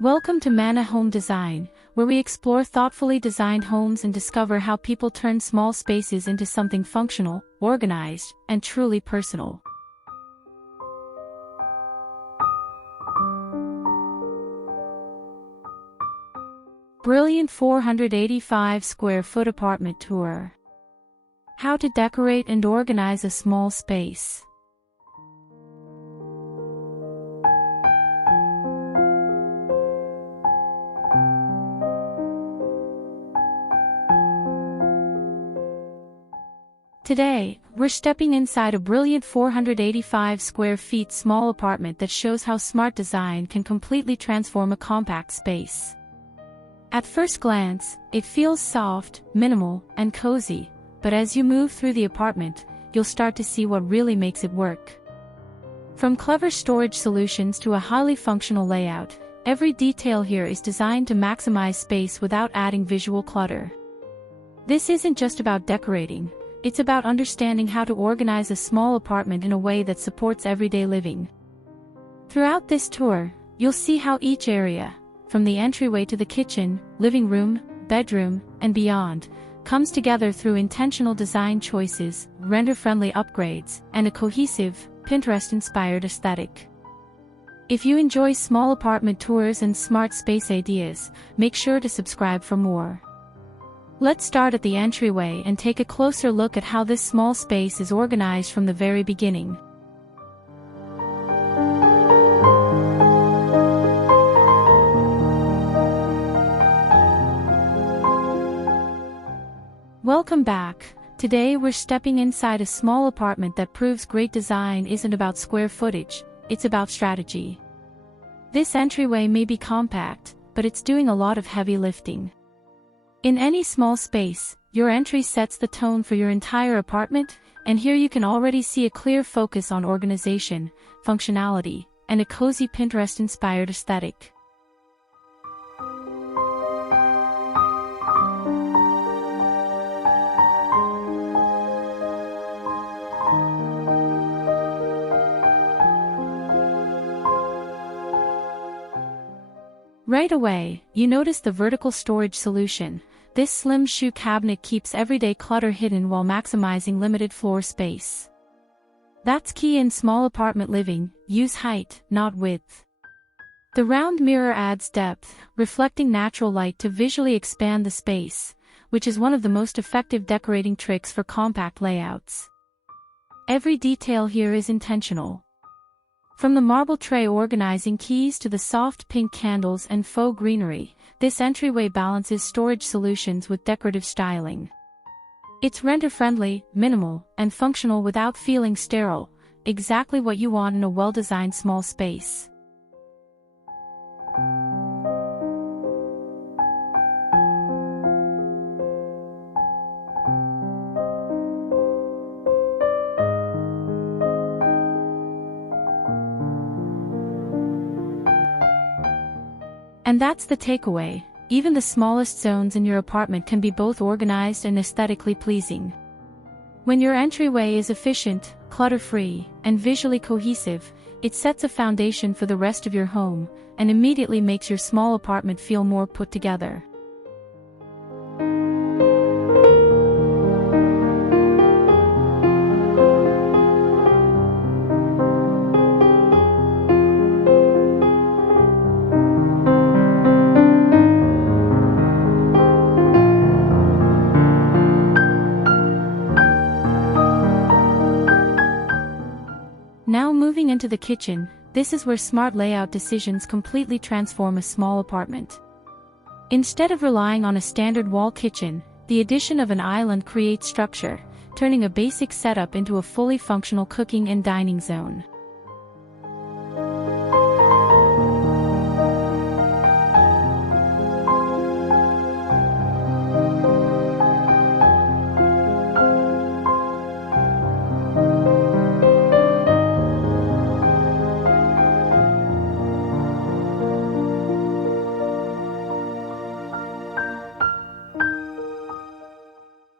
Welcome to Manna Home Design, where we explore thoughtfully designed homes and discover how people turn small spaces into something functional, organized, and truly personal. Brilliant 485 square foot apartment tour. How to decorate and organize a small space. Today, we're stepping inside a brilliant 485 square feet small apartment that shows how smart design can completely transform a compact space. At first glance, it feels soft, minimal, and cozy, but as you move through the apartment, you'll start to see what really makes it work. From clever storage solutions to a highly functional layout, every detail here is designed to maximize space without adding visual clutter. This isn't just about decorating. It's about understanding how to organize a small apartment in a way that supports everyday living. Throughout this tour, you'll see how each area, from the entryway to the kitchen, living room, bedroom, and beyond, comes together through intentional design choices, render-friendly upgrades, and a cohesive, Pinterest-inspired aesthetic. If you enjoy small apartment tours and smart space ideas, make sure to subscribe for more. Let's start at the entryway and take a closer look at how this small space is organized from the very beginning. Welcome back. Today we're stepping inside a small apartment that proves great design isn't about square footage, it's about strategy. This entryway may be compact, but it's doing a lot of heavy lifting. In any small space, your entry sets the tone for your entire apartment, and here you can already see a clear focus on organization, functionality, and a cozy Pinterest-inspired aesthetic. Right away, you notice the vertical storage solution. This slim shoe cabinet keeps everyday clutter hidden while maximizing limited floor space. That's key in small apartment living. Use height, not width. The round mirror adds depth, reflecting natural light to visually expand the space, which is one of the most effective decorating tricks for compact layouts. Every detail here is intentional. From the marble tray organizing keys to the soft pink candles and faux greenery, this entryway balances storage solutions with decorative styling. It's render-friendly, minimal, and functional without feeling sterile, exactly what you want in a well-designed small space. And that's the takeaway. Even the smallest zones in your apartment can be both organized and aesthetically pleasing. When your entryway is efficient, clutter-free, and visually cohesive, it sets a foundation for the rest of your home, and immediately makes your small apartment feel more put together. Now moving into the kitchen, this is where smart layout decisions completely transform a small apartment. Instead of relying on a standard wall kitchen, the addition of an island creates structure, turning a basic setup into a fully functional cooking and dining zone.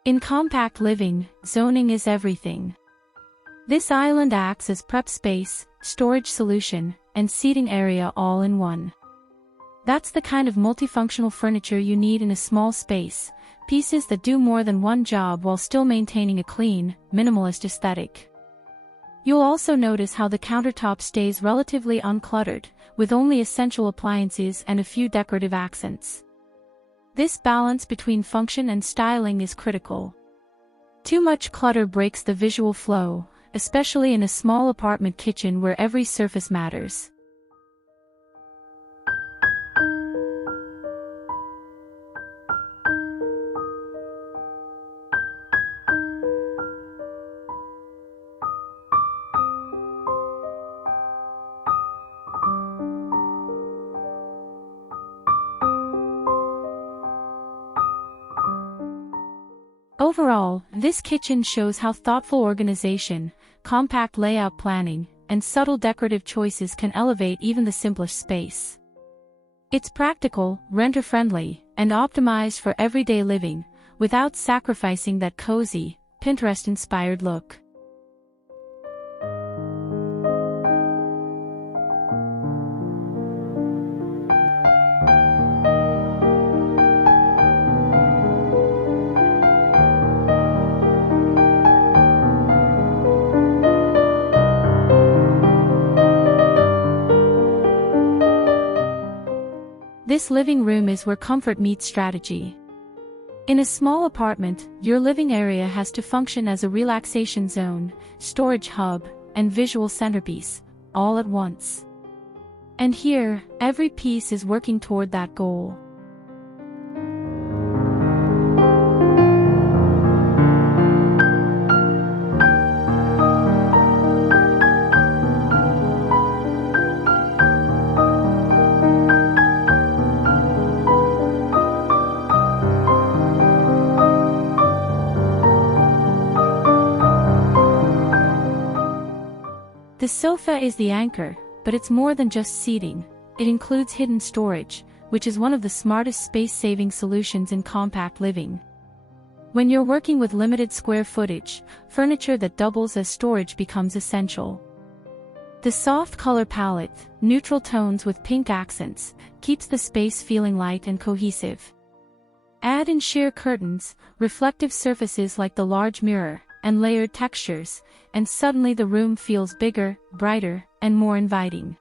In compact living, zoning is everything. This island acts as prep space, storage solution, and seating area all in one. That's the kind of multifunctional furniture you need in a small space, pieces that do more than one job while still maintaining a clean, minimalist aesthetic. You'll also notice how the countertop stays relatively uncluttered, with only essential appliances and a few decorative accents. This balance between function and styling is critical. Too much clutter breaks the visual flow, especially in a small apartment kitchen where every surface matters. Overall, this kitchen shows how thoughtful organization, compact layout planning, and subtle decorative choices can elevate even the simplest space. It's practical, renter-friendly, and optimized for everyday living, without sacrificing that cozy, Pinterest-inspired look. This living room is where comfort meets strategy. In a small apartment, your living area has to function as a relaxation zone, storage hub, and visual centerpiece, all at once. And here, every piece is working toward that goal. The sofa is the anchor, but it's more than just seating. It includes hidden storage, which is one of the smartest space-saving solutions in compact living. When you're working with limited square footage, furniture that doubles as storage becomes essential. The soft color palette, neutral tones with pink accents, keeps the space feeling light and cohesive. Add in sheer curtains, reflective surfaces like the large mirror, and layered textures, and suddenly the room feels bigger, brighter, and more inviting.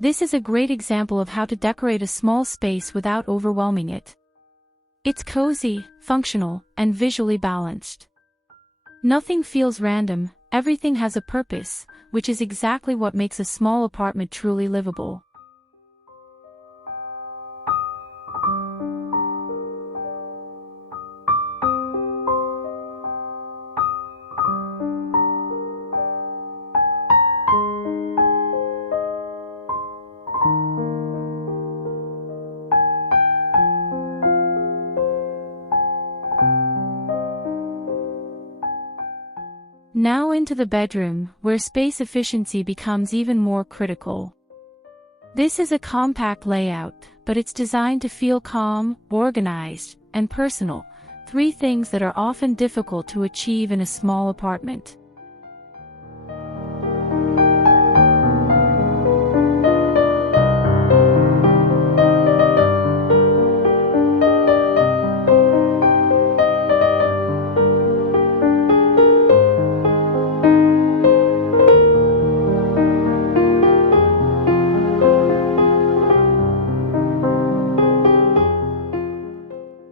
This is a great example of how to decorate a small space without overwhelming it. It's cozy, functional, and visually balanced. Nothing feels random, everything has a purpose, which is exactly what makes a small apartment truly livable. Now into the bedroom, where space efficiency becomes even more critical. This is a compact layout, but it's designed to feel calm, organized, and personal, three things that are often difficult to achieve in a small apartment.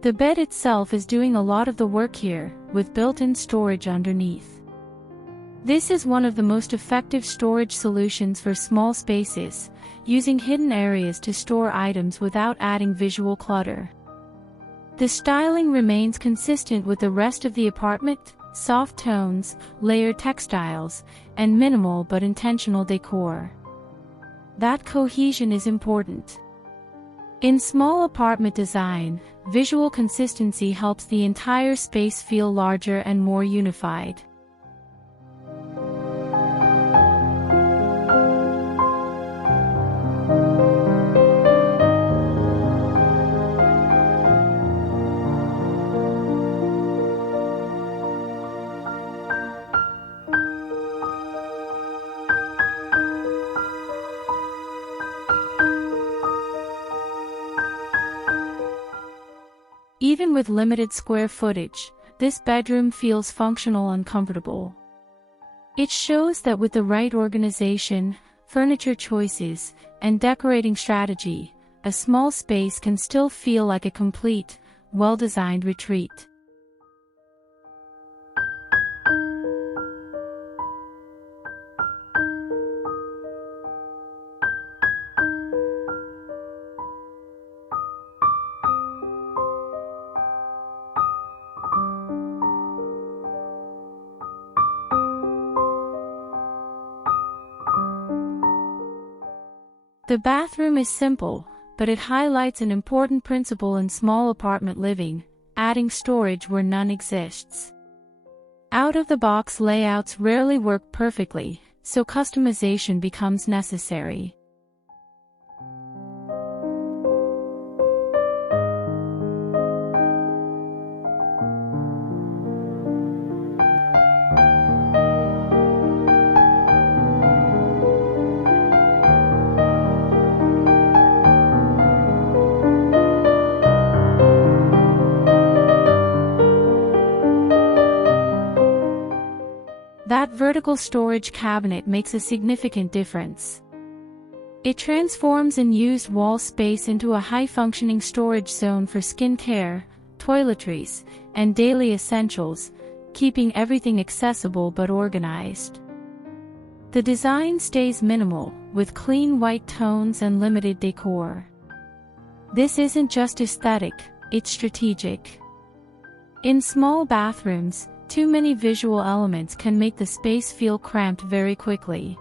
The bed itself is doing a lot of the work here, with built-in storage underneath. This is one of the most effective storage solutions for small spaces, using hidden areas to store items without adding visual clutter. The styling remains consistent with the rest of the apartment, soft tones, layered textiles, and minimal but intentional decor. That cohesion is important. In small apartment design, visual consistency helps the entire space feel larger and more unified. Even with limited square footage, this bedroom feels functional and comfortable. It shows that with the right organization, furniture choices, and decorating strategy, a small space can still feel like a complete, well-designed retreat. The bathroom is simple, but it highlights an important principle in small apartment living: adding storage where none exists. Out-of-the-box layouts rarely work perfectly, so customization becomes necessary. That vertical storage cabinet makes a significant difference. It transforms unused wall space into a high-functioning storage zone for skincare, toiletries, and daily essentials, keeping everything accessible but organized. The design stays minimal, with clean white tones and limited decor. This isn't just aesthetic, it's strategic. In small bathrooms, too many visual elements can make the space feel cramped very quickly.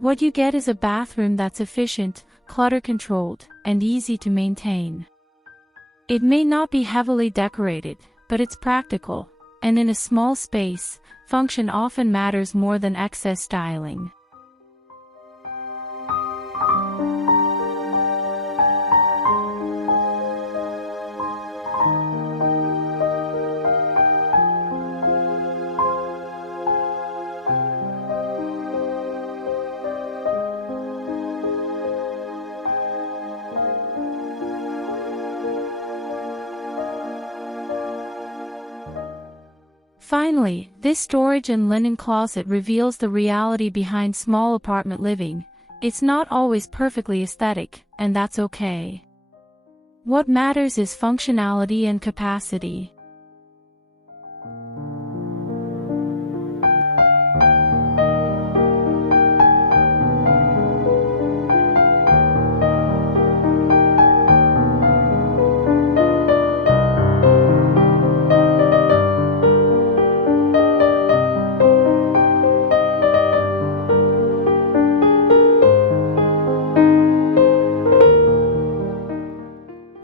What you get is a bathroom that's efficient, clutter-controlled, and easy to maintain. It may not be heavily decorated, but it's practical, and in a small space, function often matters more than excess styling. Finally, this storage and linen closet reveals the reality behind small apartment living. It's not always perfectly aesthetic, and that's okay. What matters is functionality and capacity.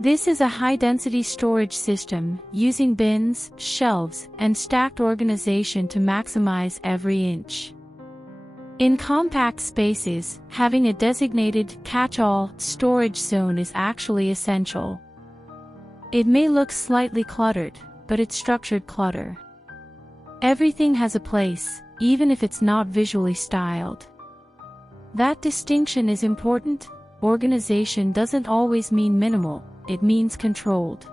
This is a high-density storage system, using bins, shelves, and stacked organization to maximize every inch. In compact spaces, having a designated catch-all storage zone is actually essential. It may look slightly cluttered, but it's structured clutter. Everything has a place, even if it's not visually styled. That distinction is important. Organization doesn't always mean minimal. It means controlled.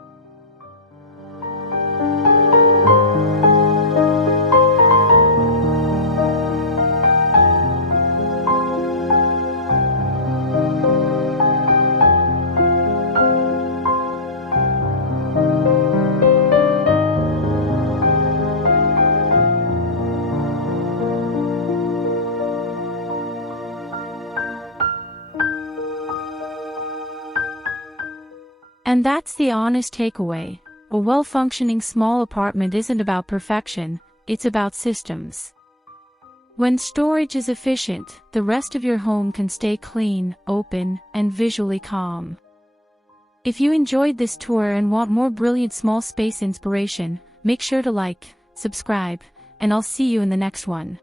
And that's the honest takeaway. A well-functioning small apartment isn't about perfection, it's about systems. When storage is efficient, the rest of your home can stay clean, open, and visually calm. If you enjoyed this tour and want more brilliant small space inspiration, make sure to like, subscribe, and I'll see you in the next one.